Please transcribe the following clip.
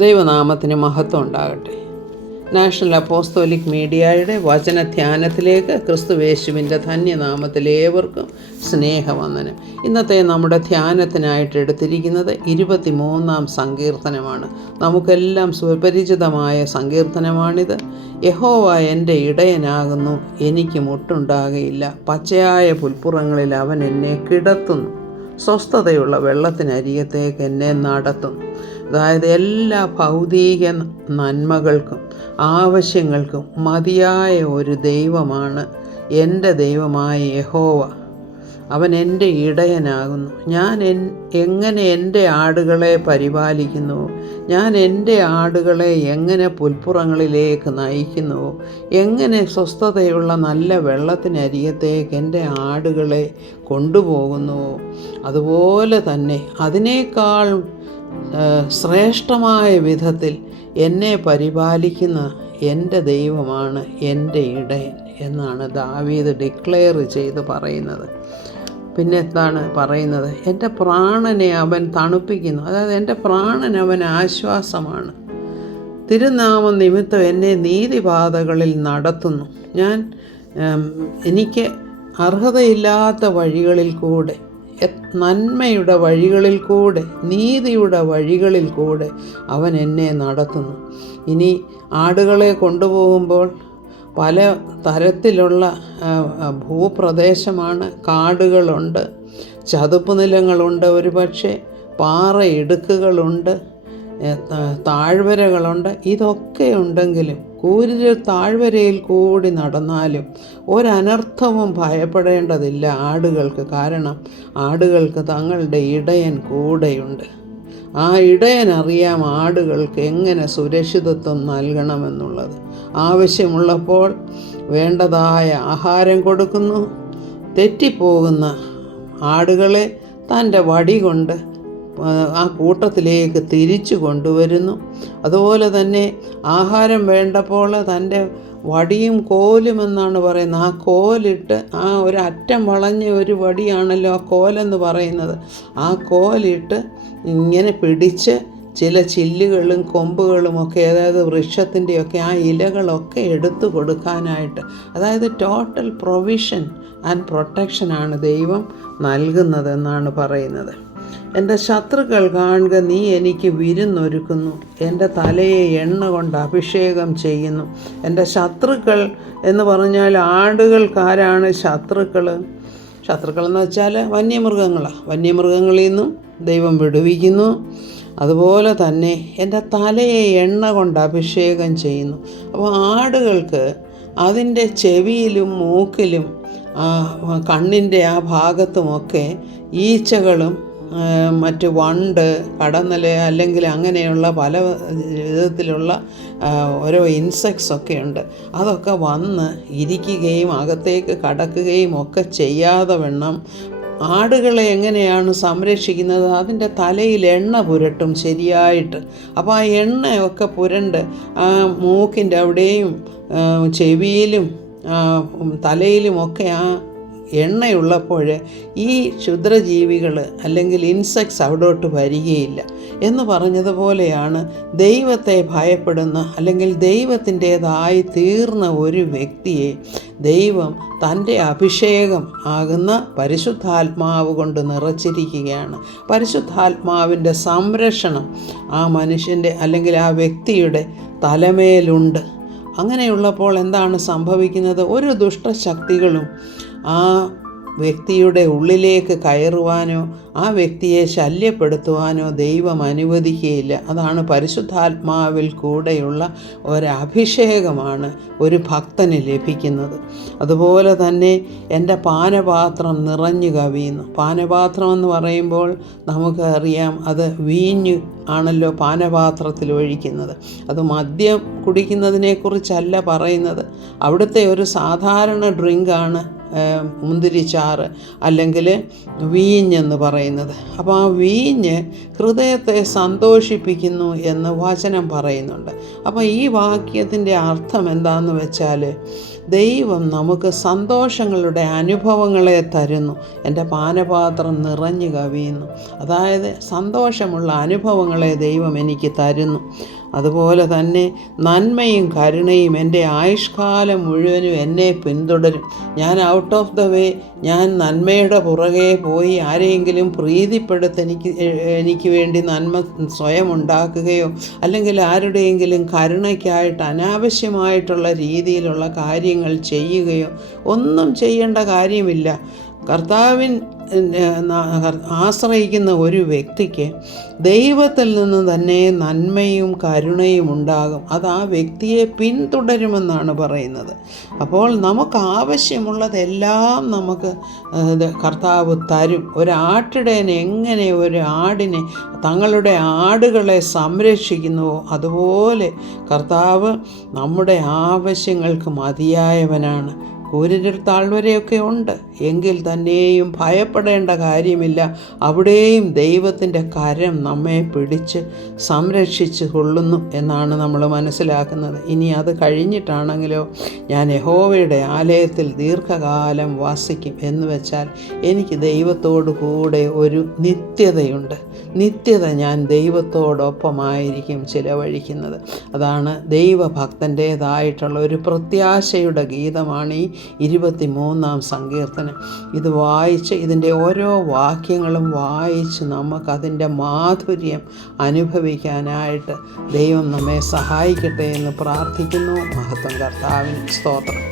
ദൈവനാമത്തിന് മഹത്വം ഉണ്ടാകട്ടെ. നാഷണൽ അപ്പോസ്തോലിക് മീഡിയയുടെ വചനധ്യാനത്തിലേക്ക് ക്രിസ്തുവേശുവിൻ്റെ ധന്യനാമത്തിൽ ഏവർക്കും സ്നേഹവന്ദനം. ഇന്നത്തെ നമ്മുടെ ധ്യാനത്തിനായിട്ട് എടുത്തിരിക്കുന്നത് 23-ാം സങ്കീർത്തനമാണ്. നമുക്കെല്ലാം സുപരിചിതമായ സങ്കീർത്തനമാണിത്. യഹോവ എൻ്റെ ഇടയനാകുന്നു, എനിക്ക് മുട്ടുണ്ടാകയില്ല. പച്ചയായ പുൽപ്പുറങ്ങളിൽ അവൻ എന്നെ കിടത്തുന്നു, സ്വസ്ഥതയുള്ള വെള്ളത്തിനരികത്തേക്ക് എന്നെ നടത്തുന്നു. അതായത് എല്ലാ ഭൗതിക നന്മകൾക്കും ആവശ്യങ്ങൾക്കും മതിയായ ഒരു ദൈവമാണ് എൻ്റെ ദൈവമായ യഹോവ. അവൻ എൻ്റെ ഇടയനാകുന്നു. ഞാൻ എങ്ങനെ എൻ്റെ ആടുകളെ പരിപാലിക്കുന്നുവോ, ഞാൻ എൻ്റെ ആടുകളെ എങ്ങനെ പുൽപ്പുറങ്ങളിലേക്ക് നയിക്കുന്നുവോ, എങ്ങനെ സ്വസ്ഥതയുള്ള നല്ല വെള്ളത്തിനരികത്തേക്ക് എൻ്റെ ആടുകളെ കൊണ്ടുപോകുന്നുവോ, അതുപോലെ തന്നെ അതിനേക്കാൾ ശ്രേഷ്ഠമായ വിധത്തിൽ എന്നെ പരിപാലിക്കുന്ന എൻ്റെ ദൈവമാണ് എൻ്റെ ഇടയൻ എന്നാണ് ദാവീദ് ഡിക്ലെയർ ചെയ്ത് പറയുന്നത്. പിന്നെ എന്താണ് പറയുന്നത്? എൻ്റെ പ്രാണനെ അവൻ തണുപ്പിക്കുന്നു. അതായത് എൻ്റെ പ്രാണൻ അവൻ ആശ്വാസമാണ്. തിരുനാമം നിമിത്തം എന്നെ നീതിപാതകളിൽ നടത്തുന്നു. എനിക്ക് അർഹതയില്ലാത്ത വഴികളിൽ കൂടെ, നന്മയുടെ വഴികളിൽ കൂടെ, നീതിയുടെ വഴികളിൽ കൂടെ അവൻ എന്നെ നടത്തുന്നു. ഇനി ആടുകളെ കൊണ്ടുപോകുമ്പോൾ പല തരത്തിലുള്ള ഭൂപ്രദേശമാണ്. കാടുകളുണ്ട്, ചതുപ്പ് നിലങ്ങളുണ്ട്, ഒരുപക്ഷെ പാറയിടുക്കുകളുണ്ട്, താഴ്വരകളുണ്ട്. ഇതൊക്കെ ഉണ്ടെങ്കിലും താഴ്വരയിൽ കൂടി നടന്നാലും ഒരനർത്ഥവും ഭയപ്പെടേണ്ടതില്ല ആടുകൾക്ക്. കാരണം ആടുകൾക്ക് തങ്ങളുടെ ഇടയൻ കൂടെയുണ്ട്. ആ ഇടയൻ അറിയാം ആടുകൾക്ക് എങ്ങനെ സുരക്ഷിതത്വം നൽകണമെന്നുള്ളത്. ആവശ്യമുള്ളപ്പോൾ വേണ്ടതായ ആഹാരം കൊടുക്കുന്നു. തെറ്റിപ്പോകുന്ന ആടുകളെ തൻ്റെ വടി കൊണ്ട് ആ കൂട്ടത്തിലേക്ക് തിരിച്ചു കൊണ്ടുവരുന്നു. അതുപോലെ തന്നെ ആഹാരം വേണ്ടപ്പോൾ തൻ്റെ വടിയും കോലും എന്നാണ് പറയുന്നത്. ആ കോലിട്ട്, ആ ഒരു അറ്റം വളഞ്ഞ ഒരു വടിയാണല്ലോ ആ കോലെന്ന് പറയുന്നത്. ആ കോലിട്ട് ഇങ്ങനെ പിടിച്ച് ചില ചില്ലുകളും കൊമ്പുകളുമൊക്കെ, അതായത് വൃക്ഷത്തിൻ്റെയൊക്കെ ആ ഇലകളൊക്കെ എടുത്തു കൊടുക്കാനായിട്ട്, അതായത് ടോട്ടൽ പ്രൊവിഷൻ ആൻഡ് പ്രൊട്ടക്ഷനാണ് ദൈവം നൽകുന്നതെന്നാണ് പറയുന്നത്. എൻ്റെ ശത്രുക്കൾ കാണുക, നീ എനിക്ക് വിരുന്നൊരുക്കുന്നു, എൻ്റെ തലയെ എണ്ണ കൊണ്ട് അഭിഷേകം ചെയ്യുന്നു. എൻ്റെ ശത്രുക്കൾ എന്ന് പറഞ്ഞാൽ ആടുകൾക്കാരാണ് ശത്രുക്കൾ? ശത്രുക്കളെന്ന് വെച്ചാൽ വന്യമൃഗങ്ങളാണ്. വന്യമൃഗങ്ങളിൽ നിന്നും ദൈവം വിടുവിക്കുന്നു. അതുപോലെ തന്നെ എൻ്റെ തലയെ എണ്ണ കൊണ്ട് അഭിഷേകം ചെയ്യുന്നു. അപ്പോൾ ആടുകൾക്ക് അതിൻ്റെ ചെവിയിലും മൂക്കിലും കണ്ണിൻ്റെ ആ ഭാഗത്തുമൊക്കെ ഈച്ചകളും മറ്റ് വണ്ട്, കടന്നൽ, അല്ലെങ്കിൽ അങ്ങനെയുള്ള പല വിധത്തിലുള്ള ഓരോ ഇൻസെക്ട്സ് ഒക്കെ ഉണ്ട്. അതൊക്കെ വന്ന് ഇരിക്കുകയും അകത്തേക്ക് കടക്കുകയും ഒക്കെ ചെയ്യാതെ വണ്ണം ആടുകളെ എങ്ങനെയാണ് സംരക്ഷിക്കുന്നത്? അതിൻ്റെ തലയിൽ എണ്ണ പുരട്ടും ശരിയായിട്ട്. അപ്പോൾ ആ എണ്ണയൊക്കെ പുരണ്ട് ആ മൂക്കിൻ്റെ അവിടെയും ചെവിയിലും തലയിലുമൊക്കെ ആ എണ്ണയുള്ളപ്പോൾ ഈ ക്ഷുദ്രജീവികൾ അല്ലെങ്കിൽ ഇൻസെക്ട്സ് അവിടോട്ട് വരികയില്ല എന്ന് പറഞ്ഞതുപോലെയാണ് ദൈവത്തെ ഭയപ്പെടുന്ന അല്ലെങ്കിൽ ദൈവത്തിൻ്റേതായി തീർന്ന ഒരു വ്യക്തിയെ ദൈവം തൻ്റെ അഭിഷേകം ആകുന്ന പരിശുദ്ധാത്മാവ് കൊണ്ട് നിറച്ചിരിക്കുകയാണ്. പരിശുദ്ധാത്മാവിൻ്റെ സംരക്ഷണം ആ മനുഷ്യൻ്റെ അല്ലെങ്കിൽ ആ വ്യക്തിയുടെ തലമേലുണ്ട്. അങ്ങനെയുള്ളപ്പോൾ എന്താണ് സംഭവിക്കുന്നത്? ഒരു ദുഷ്ടശക്തികളും ആ വ്യക്തിയുടെ ഉള്ളിലേക്ക് കയറുവാനോ ആ വ്യക്തിയെ ശല്യപ്പെടുത്തുവാനോ ദൈവം അനുവദിക്കുകയില്ല. അതാണ് പരിശുദ്ധാത്മാവിൽ കൂടെയുള്ള ഒരഭിഷേകമാണ് ഒരു ഭക്തന് ലഭിക്കുന്നത്. അതുപോലെ തന്നെ എൻ്റെ പാനപാത്രം നിറഞ്ഞു കവിയുന്നു. പാനപാത്രം എന്ന് പറയുമ്പോൾ നമുക്കറിയാം, അത് വീഞ്ഞ് ആണല്ലോ പാനപാത്രത്തിൽ ഒഴിക്കുന്നത്. അത് മദ്യം കുടിക്കുന്നതിനെക്കുറിച്ചല്ല പറയുന്നത്. അവിടുത്തെ ഒരു സാധാരണ ഡ്രിങ്കാണ് മുന്തിരിച്ചാറ് അല്ലെങ്കിൽ വീഞ്ഞെന്ന് പറയുന്നത്. അപ്പോൾ ആ വീഞ്ഞ് ഹൃദയത്തെ സന്തോഷിപ്പിക്കുന്നു എന്ന് വചനം പറയുന്നുണ്ട്. അപ്പോൾ ഈ വാക്യത്തിൻ്റെ അർത്ഥം എന്താണെന്ന് വെച്ചാൽ, ദൈവം നമുക്ക് സന്തോഷങ്ങളുടെ അനുഭവങ്ങളെ തരുന്നു. എൻ്റെ പാനപാത്രം നിറഞ്ഞു കവിയുന്നു. അതായത് സന്തോഷമുള്ള അനുഭവങ്ങളെ ദൈവം എനിക്ക് തരുന്നു. അതുപോലെ തന്നെ നന്മയും കരുണയും എൻ്റെ ആയുഷ്കാലം മുഴുവനും എന്നെ പിന്തുടരും. ഞാൻ ഔട്ട് ഓഫ് ദ വേ, ഞാൻ നന്മയുടെ പുറകെ പോയി ആരെയെങ്കിലും പ്രീതിപ്പെടുത്തി എനിക്ക് വേണ്ടി നന്മ സ്വയം ഉണ്ടാക്കുകയോ അല്ലെങ്കിൽ ആരുടെയെങ്കിലും കരുണയ്ക്കായിട്ട് അനാവശ്യമായിട്ടുള്ള രീതിയിലുള്ള കാര്യങ്ങൾ ചെയ്യുകയോ ഒന്നും ചെയ്യേണ്ട കാര്യമില്ല. കർത്താവിൻ ആശ്രയിക്കുന്ന ഒരു വ്യക്തിക്ക് ദൈവത്തിൽ നിന്ന് തന്നെ നന്മയും കരുണയും ഉണ്ടാകും. അത് ആ വ്യക്തിയെ പിന്തുടരുമെന്നാണ് പറയുന്നത്. അപ്പോൾ നമുക്ക് ആവശ്യമുള്ളതെല്ലാം നമുക്ക് കർത്താവ് തരും. ഒരാട്ടിടയൻ എങ്ങനെ ഒരു ആടിനെ തങ്ങളുടെ ആടുകളെ സംരക്ഷിക്കുന്നുവോ അതുപോലെ കർത്താവ് നമ്മുടെ ആവശ്യങ്ങൾക്ക് മതിയായവനാണ്. കൂരിരുൾ താഴ്വരയൊക്കെ ഉണ്ട് എങ്കിൽ തന്നെയും ഭയപ്പെടേണ്ട കാര്യമില്ല. അവിടെയും ദൈവത്തിൻ്റെ കരം നമ്മെ പിടിച്ച് സംരക്ഷിച്ച് കൊള്ളുന്നു എന്നാണ് നമ്മൾ മനസ്സിലാക്കുന്നത്. ഇനി അത് കഴിഞ്ഞിട്ടാണെങ്കിലോ, ഞാൻ യഹോവയുടെ ആലയത്തിൽ ദീർഘകാലം വാസിക്കും എന്ന് വെച്ചാൽ എനിക്ക് ദൈവത്തോടു കൂടെ ഒരു നിത്യതയുണ്ട്. നിത്യത ഞാൻ ദൈവത്തോടൊപ്പമായിരിക്കും ചിലവഴിക്കുന്നത്. അതാണ് ദൈവഭക്തൻ്റേതായിട്ടുള്ള ഒരു പ്രത്യാശയുടെ ഗീതമാണ് ഈ 23-ാം സങ്കീർത്തനം. ഇത് വായിച്ച് ഇതിൻ്റെ ഓരോ വാക്യങ്ങളും വായിച്ച് നമുക്കതിൻ്റെ മാധുര്യം അനുഭവിക്കാനായിട്ട് ദൈവം നമ്മെ സഹായിക്കട്ടെ എന്ന് പ്രാർത്ഥിക്കുന്നു. മഹത്വം കർത്താവിന് സ്തോത്രം.